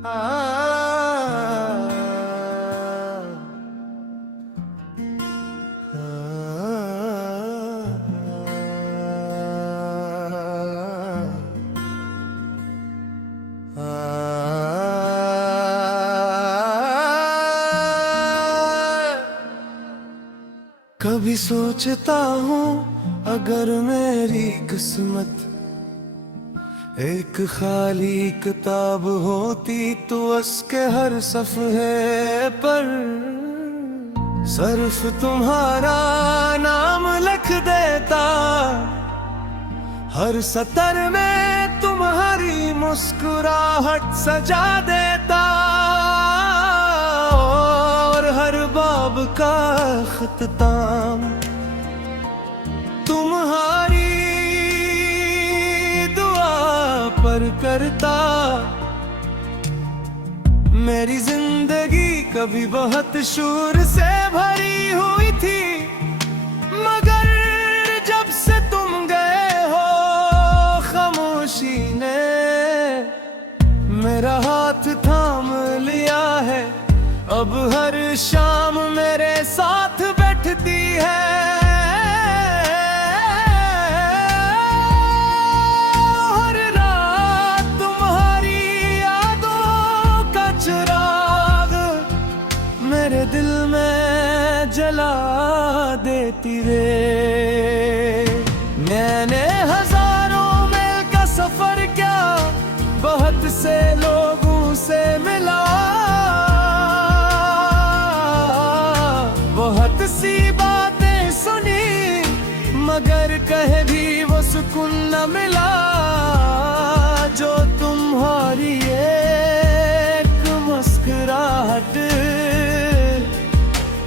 कभी सोचता हूँ अगर मेरी किस्मत एक खाली किताब होती तो उसके हर सफ़े पर सिर्फ तुम्हारा नाम लिख देता, हर सतर में तुम्हारी मुस्कुराहट सजा देता, और हर बाब का ख़त्ताम तुम्हारी दुआ पर करता। मेरी जिंदगी कभी बहुत शोर से भरी हुई थी, मगर जब से तुम गए हो खामोशी ने मेरा हाथ थाम लिया है। अब हर शाम मेरे साथ बैठती है, हर रात तुम्हारी यादों का चिराग मेरे दिल में जला देती रे। मैंने हजारों मील का सफर किया, बहुत से लोगों से मिला, बहुत सी बातें सुनी, मगर कहीं भी वो सुकून न मिला जो तुम्हारी एक मुस्कुराहट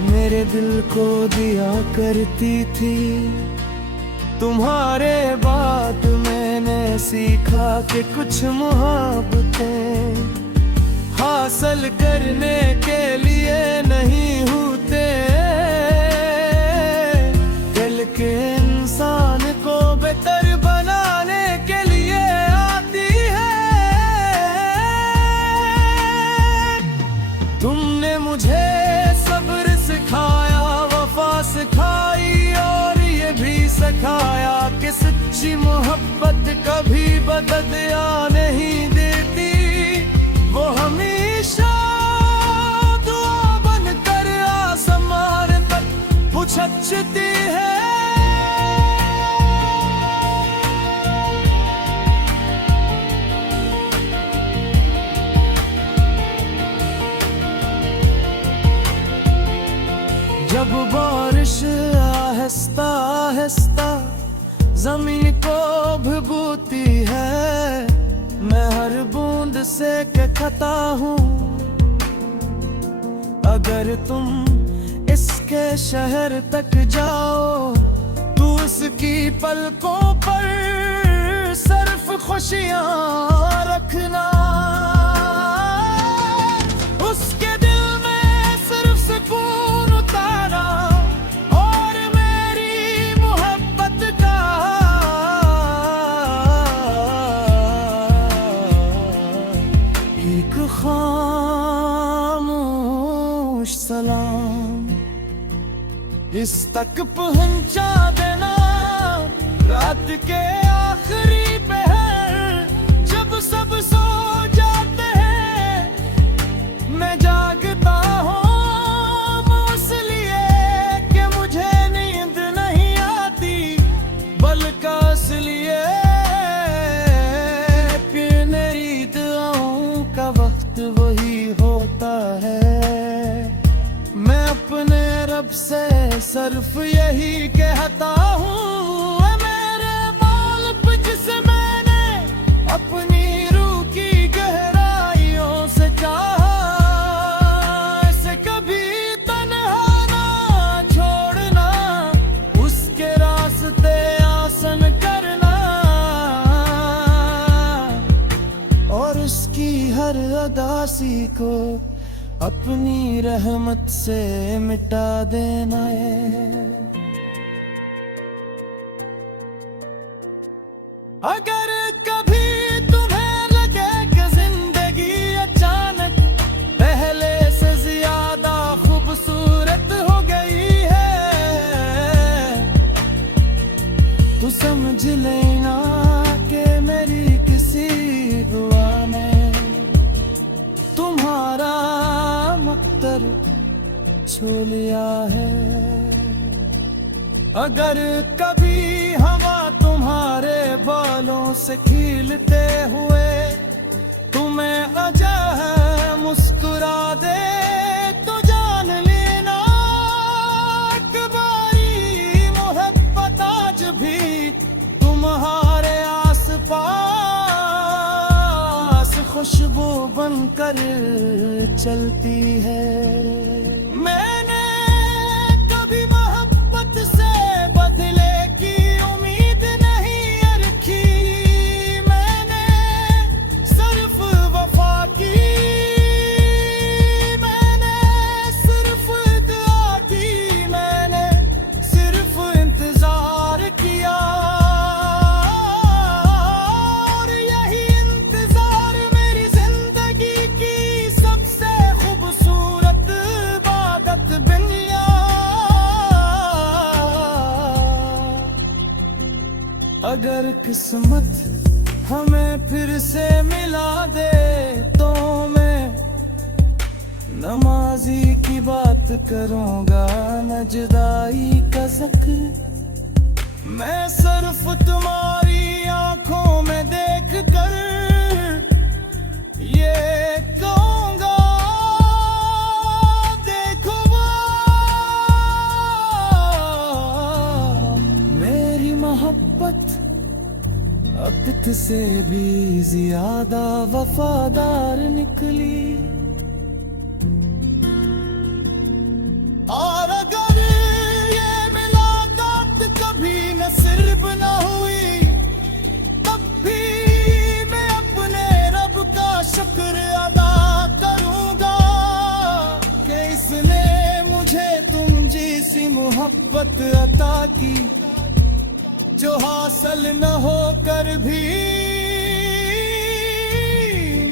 मेरे दिल को दिया करती थी। तुम्हारे बाद मैंने सीखा कि कुछ मोहब्बतें हासिल करने के लिए नहीं होते, दिल के इंसान को बेहतर बनाने के लिए आती है। तुमने मुझे सब्र सिखाया, वफा सिखाई, और ये भी सिखाया कि सच्ची मोहब्बत कभी बददिया नहीं देती, वो हमेशा दुआ बनकर आसमान तक पहुंचती है। जब बारिश आहिस्ता आहिस्ता जमीन को भिगोती है, मैं हर बूंद से कहता हूँ अगर तुम इसके शहर तक जाओ तो उसकी पलकों पर सिर्फ खुशियाँ रखना, उसके दिल में सिर्फ सुकून उतारा, और मेरी मोहब्बत का एक खामोश सलाम इस तक पहुंचा देना। रात के आखिरी पहर जब सब सो जाते हैं, मैं जागता हूँ इसलिए कि मुझे नींद नहीं आती, बल्कि इसलिए कि मेरी दुआओं का वक्त वही होता है। मैं अपने रब से सिर्फ यही कहता हूँ, मेरे मालिक जिसे मैंने अपनी रूह की गहराइयों से चाहा, इसे कभी तन्हा ना छोड़ना, उसके रास्ते आसान करना, और उसकी हर अदासी को अपनी रहमत से मिटा देना है। अगर कभी तुम्हें लगे कि जिंदगी अचानक तू समझ लेना कि मेरी किसी दुआ ने तुम्हारा मक्तर छू लिया है। अगर कभी हवा तुम्हारे बालों से खीलते हुए तुम्हें अजह मुस्कुरा दे तो जान लेना कि बारी मोहब्बत आज भी तुम्हारे आस पास खुशबू बनकर चलती है। मैंने कभी मोहब्बत से बदले की उम्मीद नहीं रखी, मैंने सिर्फ वफा की, मैंने सिर्फ दुआ की, मैंने सिर्फ इंतजार किया। और यही इंतजार मेरी जिंदगी की सबसे खूबसूरत इबादत बन गया। अगर किस्मत हमें फिर से मिला दे तो मैं नमाजी की बात करूंगा, नजदाई का जिक्र मैं सिर्फ तुम्हारी आंखों में देख कर ये कहूंगा, देखो वो मेरी मोहब्बत अब से भी ज्यादा वफादार निकली। और अगर ये मुलाकात कभी नसीब न हुई तब भी मैं अपने रब का शुक्र अदा करूंगा कि इसने मुझे तुम जैसी मोहब्बत अता की जो हासिल न होकर भी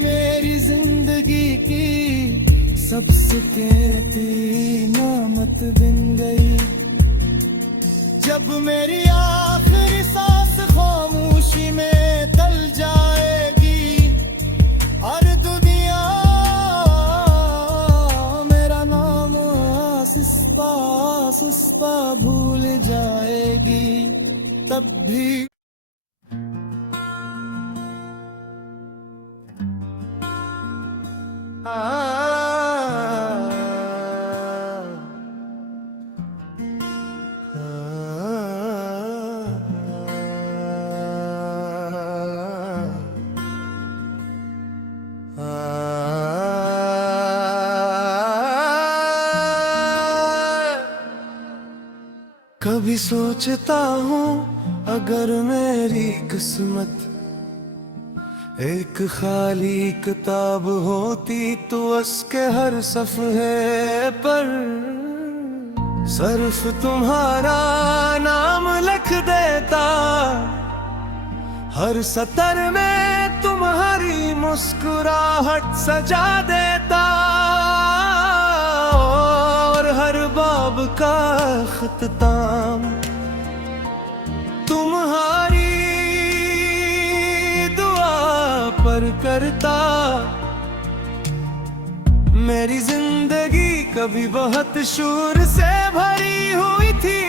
मेरी जिंदगी की सबसे कीमती नामत बन गई। जब मेरी आखिरी सांस खामोशी में तल जाएगी, हर दुनिया मेरा नाम सिस्पा भूल जाएगी, तब भी कभी सोचता हूँ अगर मेरी किस्मत एक खाली किताब होती तो उसके हर सफ़े पर सिर्फ तुम्हारा नाम लिख देता, हर सतर में तुम्हारी मुस्कुराहट सजा देता, और हर बाब का ख्ताम तुम्हारी दुआ पर करता। मेरी जिंदगी कभी बहुत शूर से भरी हुई थी,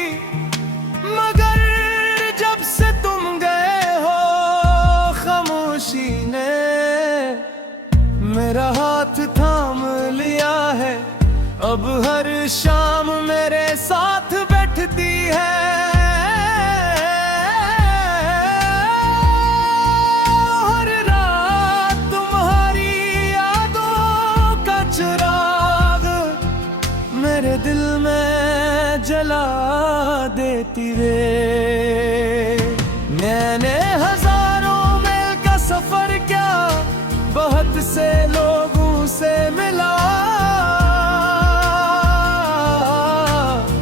मगर जब से तुम गए हो खामोशी ने मेरा हाथ थाम लिया है। अब हर शाम मेरे साथ बैठती है, हर रात तुम्हारी यादों का चिराग मेरे दिल में जला देती रे। मैंने हजारों मील का सफर किया, बहुत से लोगों से मिला,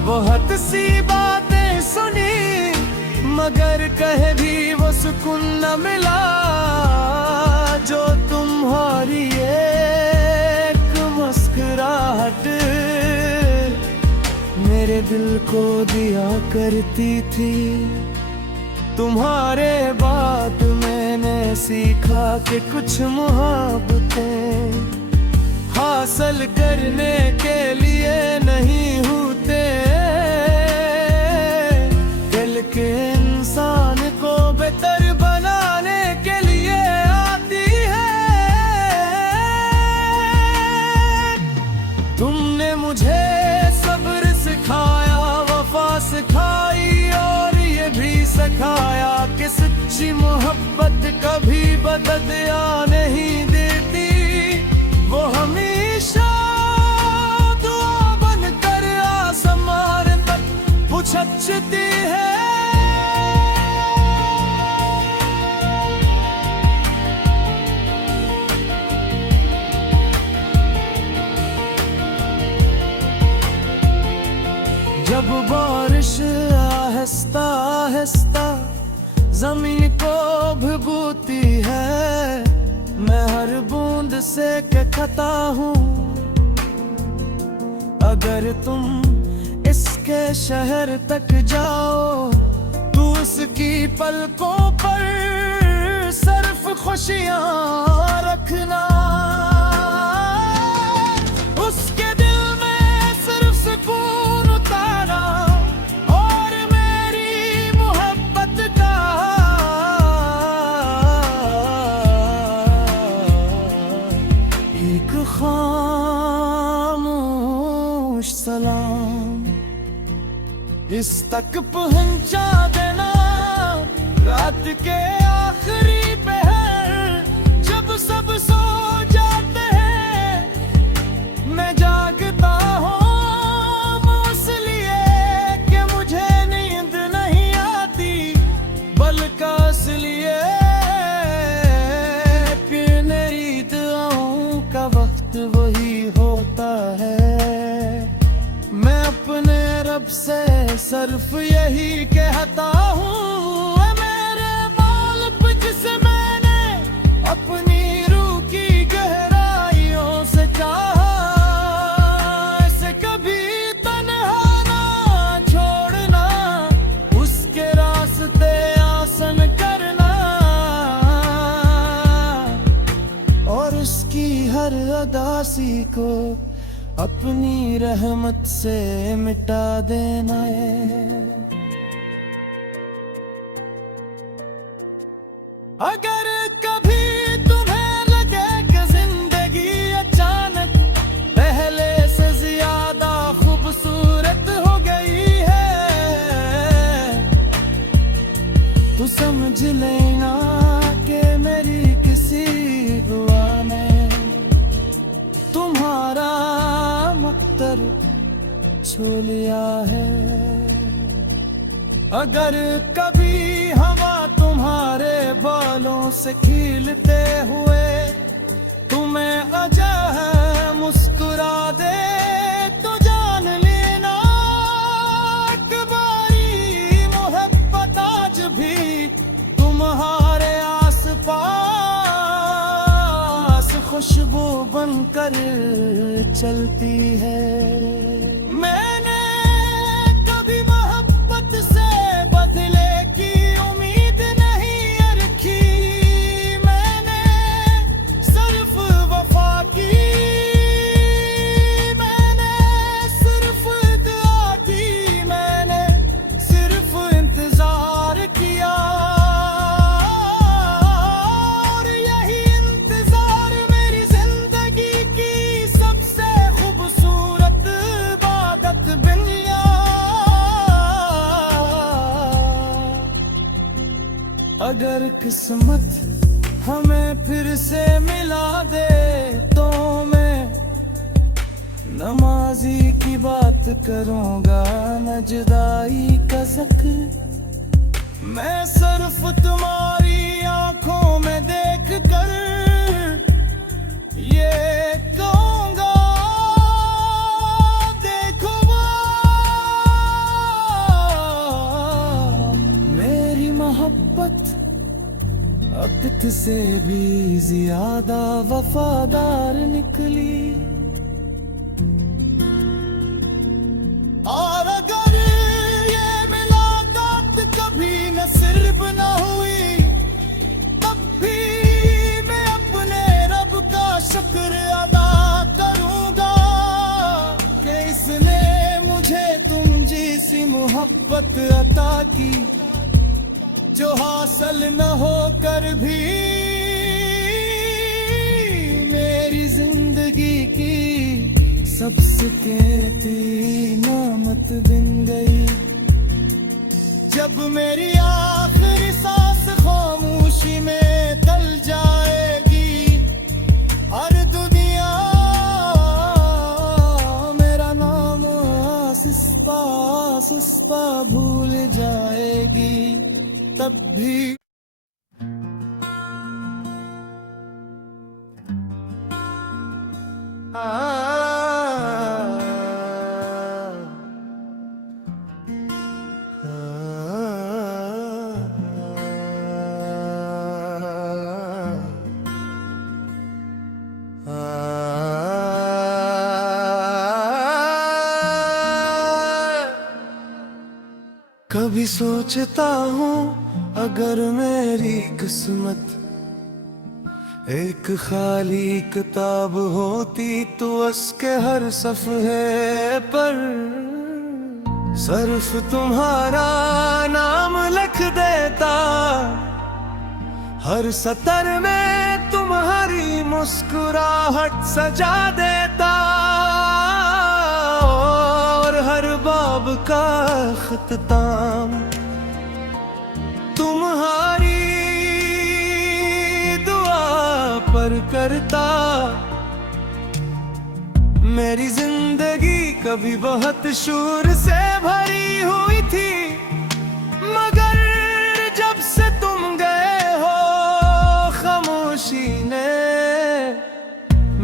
बहुत सी बातें सुनी, मगर कहीं भी वो सुकून न मिला जो तुम्हारी एक मुस्कुराहट मेरे दिल को दिया करती थी। तुम्हारे बाद मैंने सीखा कि कुछ मुहाबतें हासिल करने के लिए नहीं होते, दिल के इंसान को बेहतर बनाने के लिए आती है। तुमने मुझे सब्र सिखाया, वफा सिखाई और ये भी सिखाया कि सच्ची मोहब्बत कभी बददिया नहीं देती। वो हमेशा दुआ बनकर आसमान तक पुछती है। जब बारिश आहिस्ता आहिस्ता जमीन को भिगोती है, मैं हर बूंद से कहता हूँ अगर तुम इसके शहर तक जाओ तो उसकी पलकों पर सिर्फ खुशियाँ रखना। उसके दिल में सिर्फ सुकून उतारा और मेरी मोहब्बत का एक खामोश सलाम इस तक पहुंचा देना। रात के आखिरी पहर जब सब सो जाते हैं, मैं जागता हूँ इसलिए कि मुझे नींद नहीं आती, बल्कि इसलिए कि मेरी दुआओं का वक्त वही होता है। मैं अपने रब से सिर्फ यही कहता हूँ, मेरे मालिक जिसे मैंने अपनी रूह की गहराइयों से चाहा, इसे कभी तन्हा ना छोड़ना, उसके रास्ते आसान करना और उसकी हर अदासी को अपनी रहमत से मिटा देना है। अगर कभी तुम्हें लगे कि जिंदगी अचानक पहले से ज्यादा खूबसूरत हो गई है, तो समझ लेना कि मेरी किसी दुआ ने तुम्हारा मख्तर छू लिया है। अगर कभी हवा तुम्हारे बालों से खीलते हुए तुम्हें अजब मुस्कुरा दे, तो जान लेना कि बारी मोहब्बत आज भी तुम्हारे आस-पास खुशबू बनकर चलती है। मैंने कभी मोहब्बत से बदले की उम्मीद नहीं रखी, मैंने सिर्फ वफा की, मैंने सिर्फ दुआ की, मैंने सिर्फ इंतजार किया और यही इंतजार मेरी जिंदगी की सबसे खूबसूरत इबादत बन गया। अगर किस्मत हमें फिर से मिला दे तो मैं नमाजी की बात करूंगा, नजदाई का जिक्र मैं सिर्फ तुम्हारी आंखों में देख कर ये कहूंगा, देखो मेरी मोहब्बत वक्त से भी ज्यादा वफादार निकली। और अगर ये मुलाकात कभी न सिर्फ नसीब न हुई, तब भी मैं अपने रब का शुक्र अदा करूंगा कि इसने मुझे तुम जैसी मोहब्बत अता की, जो हासिल न होकर भी मेरी जिंदगी की सबसे कीमती नामत बन गई। जब मेरी आखिरी सांस खामोशी में तल जाएगी, हर दुनिया मेरा नाम आसिस्पा भूल जाएगी, तब भी कभी सोचता हूँ अगर मेरी किस्मत एक खाली किताब होती तो उसके हर सफ़े पर सिर्फ तुम्हारा नाम लिख देता, हर सतर में तुम्हारी मुस्कुराहट सजा देता, और हर बाब का ख्ताम तुम्हारी दुआ पर करता। मेरी जिंदगी कभी बहुत शूर से भरी हुई थी, मगर जब से तुम गए हो खामोशी ने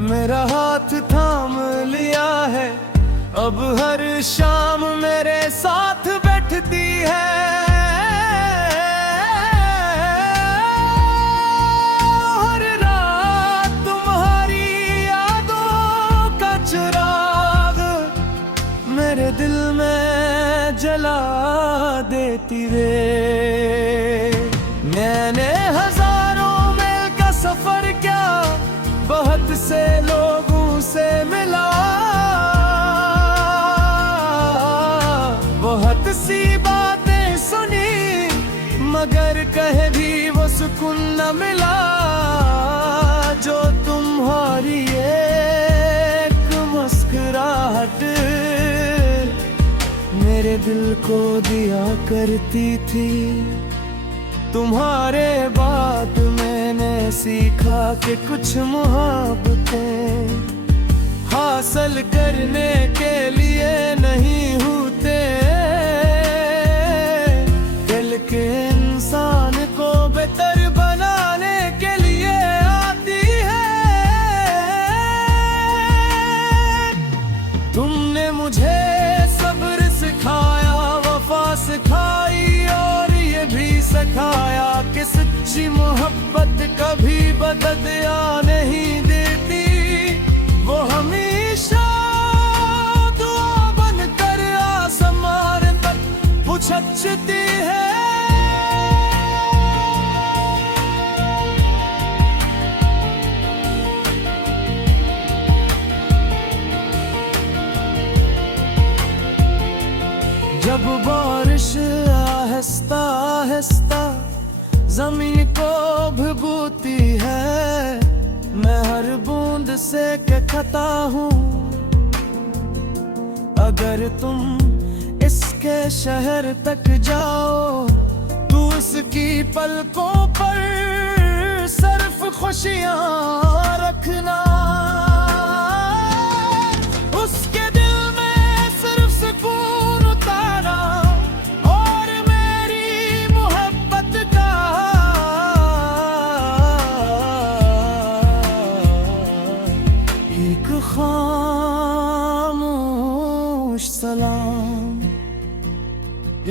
मेरा हाथ थाम लिया है। अब हर शाम मेरे साथ बैठती है, हर रात तुम्हारी यादों का चिराग मेरे दिल में जला देती रे। मैंने हजारों मील का सफर किया, बहुत से लोगों से मिला, बहुत सी बातें सुनी, मगर कहीं भी वो सुकून न मिला जो तुम्हारी एक मुस्कुराहट मेरे दिल को दिया करती थी। तुम्हारे बाद मैंने सीखा कि कुछ मोहब्बतें हासिल करने के लिए नहीं होते, दिल के इंसान को बेहतर बनाने के लिए आती है। तुमने मुझे सब्र सिखाया, वफा सिखाई, और ये भी सिखाया कि सच्ची मोहब्बत कभी बददिया नहीं देती, वो हमेशा दुआ बनकर आसमान तक उछलती है। जब बारिश आहिस्ता आहिस्ता जमीन को भिगोती है, मैं हर बूंद से कहता हूँ अगर तुम इसके शहर तक जाओ तो उसकी पलकों पर सिर्फ खुशियाँ रखना, उसके दिल में सिर्फ सुकून उतारा, और मेरी मोहब्बत का एक खामोश सलाम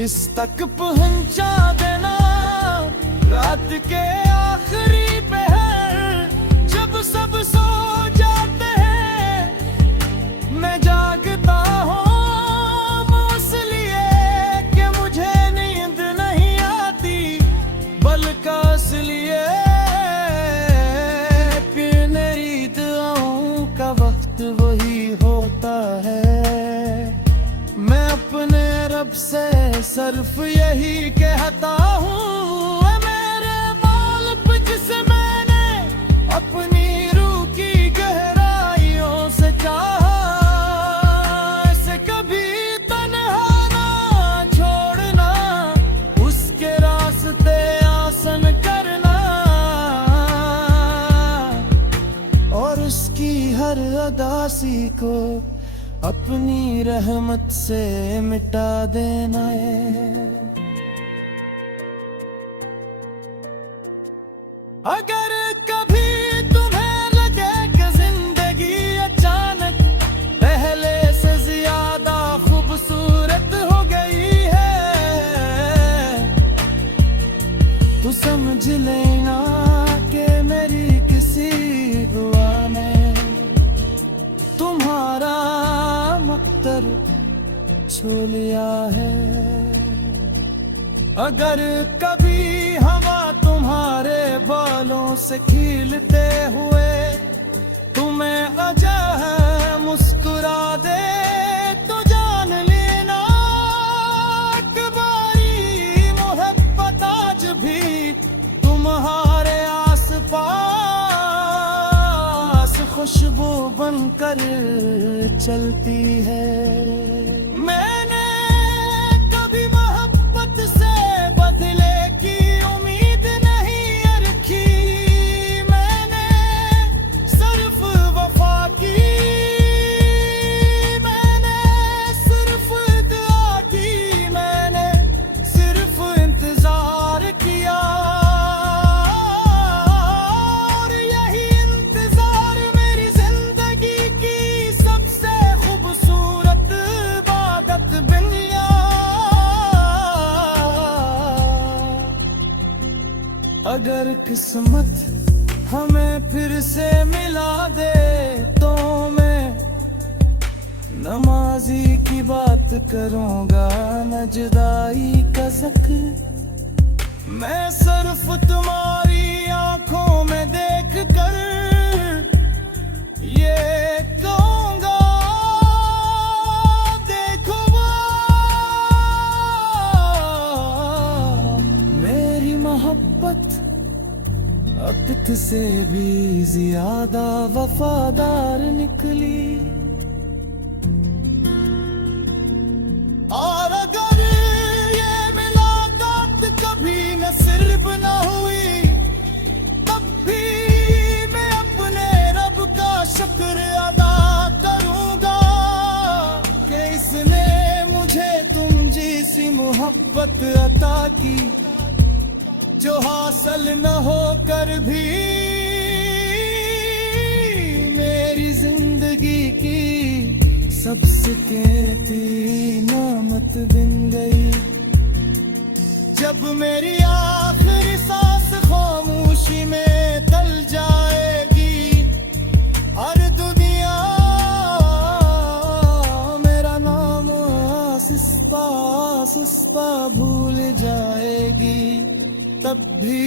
इस तक पहुंचा देना। रात के आखिरी पहर जब सब सो जाते हैं, मैं जागता हूँ इसलिए कि मुझे नींद नहीं आती, सिर्फ यही कहता हूँ, मेरे बाल जिसे मैंने अपनी रूह की गहराइयों से चाहा, इसे कभी तन्हा ना छोड़ना, उसके रास्ते आसन करना, और उसकी हर अदासी को अपनी रहमत से मिटा देना है। अगर कभी तुम्हें लगे कि जिंदगी अचानक पहले से ज्यादा खूबसूरत हो गई है, तो समझ लेना कि मेरी किसी दुआ ने तुम्हारा मक्तर छू लिया है। अगर कभी हवा तुम्हारे बालों से खीलते हुए तुम्हें अजह मुस्कुरा दे, तो जान लेना कि बारी मोहब्बत आज भी तुम्हारे आस पास खुशबू बनकर चलती है। मैंने कभी मोहब्बत से बदले की उम्मीद नहीं रखी, मैंने सिर्फ वफा की, मैंने सिर्फ दुआ की, मैंने सिर्फ इंतजार किया, और यही इंतजार मेरी जिंदगी की सबसे खूबसूरत इबादत बन गया। अगर किस्मत हमें फिर से मिला दे, तो मैं नमाजी की बात करूंगा, नजदाई का ज़िक्र मैं सिर्फ तुम्हारी आंखों में देख कर ये कहूंगा, देखो वो मेरी मोहब्बत अपित से भी ज्यादा वफादार निकली। और अगर ये मुलाकात कभी नसीब न हुई, तब भी मैं अपने रब का शुक्र अदा करूंगा कि इसने मुझे तुम जैसी मोहब्बत अता की, जो हासिल न होकर भी मेरी जिंदगी की सबसे कीमती नामत बन गई। जब मेरी आखिरी सांस खामोशी में तल जाएगी, हर दुनिया मेरा नाम आसिस्पा आसिस्पा भूल जाएगी, तब भी